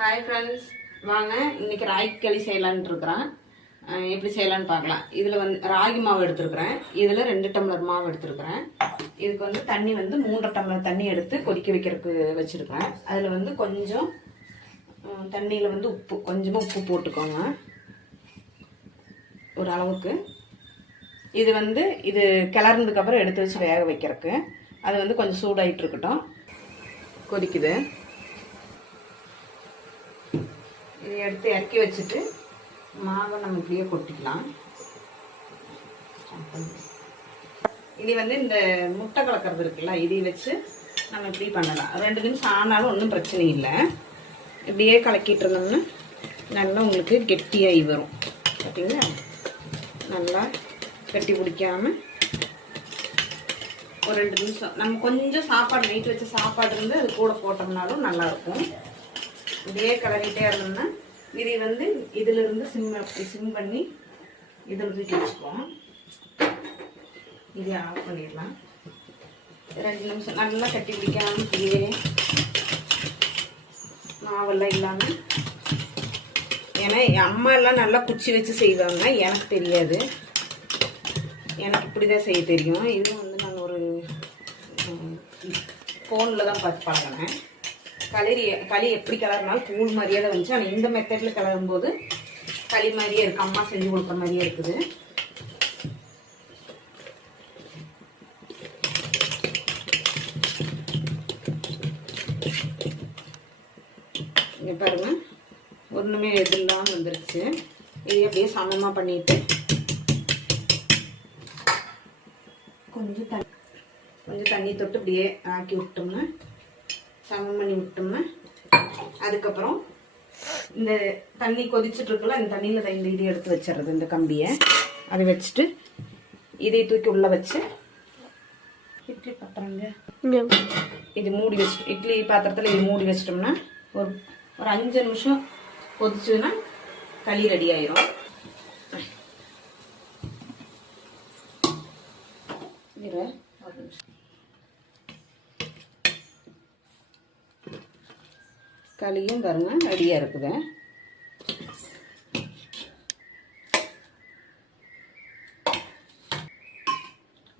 Hi friends, வாங்க இன்னைக்கு ராகி களி செய்யலான்னு இருக்கிறேன். எப்படி செய்யலான்னு பார்க்கலாம். இதில் வந்து ராகி மாவு எடுத்துருக்கிறேன். இதில் 2 டம்ளர் மாவு எடுத்துருக்கிறேன். இதுக்கு வந்து தண்ணி வந்து 3 டம்ளர் தண்ணி எடுத்து கொதிக்க வைக்கிறதுக்கு வச்சுருக்கிறேன். அதில் வந்து கொஞ்சம் தண்ணியில் வந்து கொஞ்சமாக உப்பு போட்டுக்கோங்க ஒரு அளவுக்கு. இது வந்து இது கிளறினதுக்கப்புறம் எடுத்து வச்சு வேக வைக்கிறதுக்கு. அது வந்து கொஞ்சம் சூடாகிட்டு இருக்கட்டும். கொதிக்குது. இதை எடுத்து இறக்கி வச்சுட்டு மாவை நம்ம இப்படியே கொட்டிக்கலாம். இனி வந்து இந்த முட்டை கலக்கிறது இருக்குல்ல, இதை வச்சு நம்ம இப்படி பண்ணலாம். 2 நிமிஷம் ஆனாலும் ஒன்றும் பிரச்சனை இல்லை. இப்படியே கலக்கிட்டு இருந்தோம்னா நல்லா உங்களுக்கு கெட்டியாகி வரும். பார்த்தீங்களா, நல்லா கட்டி பிடிக்காம ஒரு 2 நிமிஷம் நம்ம கொஞ்சம் சாப்பாடு நைட்டு வச்ச சாப்பாடு இருந்து அது கூட போட்டோம்னாலும் நல்லாயிருக்கும். இப்படியே கிளறிட்டே இருந்தோம்னா இதை வந்து இதிலிருந்து சிம் பண்ணி இதில் தூக்கி வச்சுக்குவோம். இதை ஆஃப் பண்ணிடலாம். 2 நிமிஷம் நல்லா கட்டி பிடிக்காம இப்படியே மாவெல்லாம் இல்லாமல். ஏன்னா என் அம்மா எல்லாம் நல்லா குச்சி வச்சு செய்வாங்க, எனக்கு தெரியாது. எனக்கு இப்படி தான் செய்ய தெரியும். இது வந்து நான் ஒரு ஃபோனில் தான் பார்த்து பழகினேன். களி எப்படி கிளறினாலும் கூழ் மாதிரியே தான் வந்துச்சு. ஆனால் இந்த மெத்தடில் கிளறும்போது களி மாதிரியே இருக்குது. அம்மா செஞ்சு கொடுக்குற மாதிரியே இருக்குது. இங்கே பாருங்கள், ஒன்றுமே எது இல்லாமல் வந்துருச்சு. இதை அப்படியே சமமாக பண்ணிட்டு கொஞ்சம் தண்ணி தொட்டு இப்படியே ஆக்கி விட்டோம்னா, சமம் பண்ணி விட்டோம்னா, அதுக்கப்புறம் இந்த தண்ணி கொதிச்சுட்டு இருக்குல்ல, இந்த தண்ணியில் இந்த இதை எடுத்து வச்சிடுறது. இந்த கம்பியை அதை வச்சுட்டு இதை தூக்கி உள்ளே வச்சு இட்லி பாத்திரங்க இது மூடி வச்சு, இட்லி பாத்திரத்தில் இது மூடி வச்சிட்டோம்னா ஒரு 5 நிமிஷம் கொதிச்சுன்னா களி ரெடி ஆயிரும். களியும் பாருங்க ரெடியாக இருக்குது.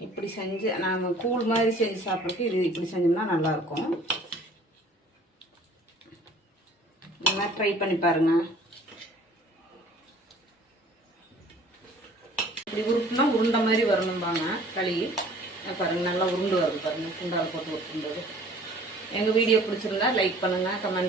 இப்படி செஞ்சு நாங்கள் கூழ் மாதிரி செஞ்சு சாப்பிட்றதுக்கு இது இப்படி செஞ்சோம்னா நல்லாயிருக்கும். நல்லா ட்ரை பண்ணி பாருங்க. இப்படி உருட்டுனா உருண்டை மாதிரி வரணும்பாங்க களி. பாருங்கள் நல்லா உருண்டு வருது பாருங்கள், குண்டால் போட்டு உருட்டும்போது. எங்கள் வீடியோ பிடிச்சிருந்தா லைக் பண்ணுங்கள், கமெண்ட்